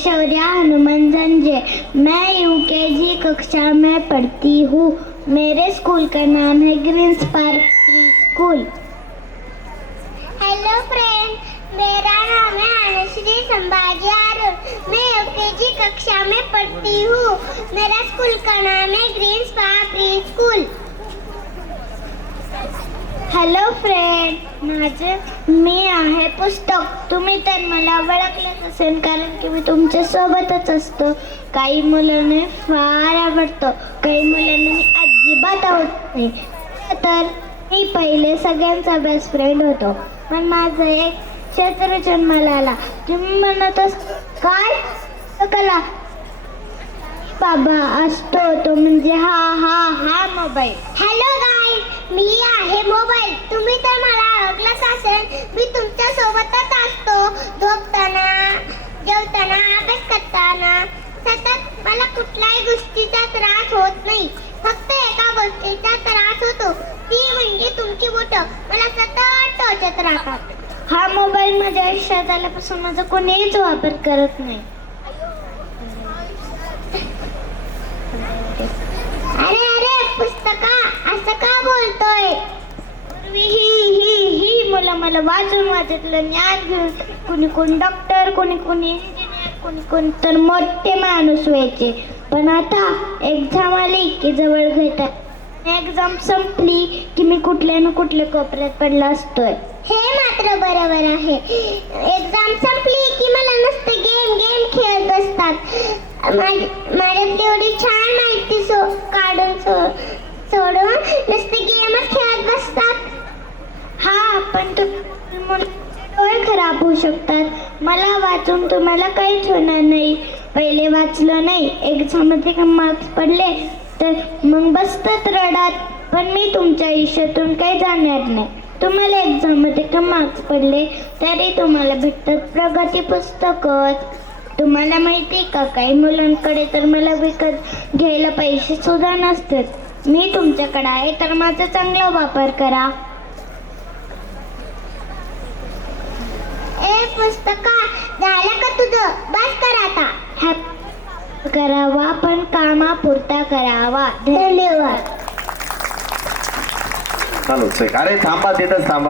शौर्य हनुमान झंझे। मैं यूकेजी कक्षा में पढ़ती हूँ। मेरे स्कूल का नाम है greens park pre school. Hello friend, मेरा नाम है अनुश्री संभाजी आरुण। मैं यूकेजी कक्षा में पढ़ती हूँ। मेरा स्कूल का नाम है greens park pre school. Hello friend, मी आहे पुस्तक. तुम्ही तर मला ओळखलंच असेल, कारण की मी तुमच्या सोबतच असतो. काही मुलांना फार आवडतं, काही मुलांना मी अजिबात आवडत नाही. तर मी पहिले सगळ्यांचा बेस्ट फ्रेंड होतो, पण माझं एक शत्रू जन्माला आला. तुम्ही म्हणत काय कला बाबा असतो तो म्हणजे हा मोबाईल. हॅलो गाईज, मी आहे मोबाईल. तुम्ही तर मला ओळखलंच असेल, मी तुमच्या सोबतच असतो. झोपताना, जेवताना, अभ्यास करताना सतत. मला कुठल्याही गोष्टीचा त्रास होत नाही. फक्त एका गोष्टीचा त्रास होतो, ती म्हणजे तुमची बोटं मला सतत टोचत राहतात. हा मोबाईल माझ्या आयुष्यात आल्यापासून माझा कोणीच वापर करत नाही. अरे पुस्तका, असं का बोलतोय? पूर्वी ही मुलं मला वाचून ज्ञान घेऊन कोणी डॉक्टर, कोणी इंजिनियर, कोणी तर मोठे माणूस व्हायचे. पण आता एक्झाम आली की जवळ घेतात. एक्झाम संपली की मी कुठल्या ना कुठल्या कोपऱ्यात पडला असतोय. हे मात्र बरोबर आहे. एक्झाम संपली की मला नुसते गेम खेळत बसतात. माझ्यात तेवढी छान माहिती काढून सोडून नुसते गेमच खेळत बसतात. हा, पण डोळे खराब होऊ शकतात. मला वाचून तुम्हाला काहीच होणार नाही. पहिले वाचलं नाही, एक्झाम मध्ये कमी मार्क्स पडले तर मग बसतात रडत. पण मी तुमच्या आयुष्यातून काही जाणार नाही. तुम्हाला एक्झाम मध्ये कमी मार्क्स पडले तरी तुम्हाला भेटतात प्रगती पुस्तकच. तुम्हाला माहिती का, काही मुलांकडे तर मला विकत घ्यायला पैसे सुद्धा नसतात. मी तुमच्याकडे आहे तर माझा चांगला वापर करा. ए पुस्तका, झालं का तुझं? बस कर आता. करावा पण कामापुरता करावा. धन्यवाद. चालू. अरे थांबा, तिथंच थांबा.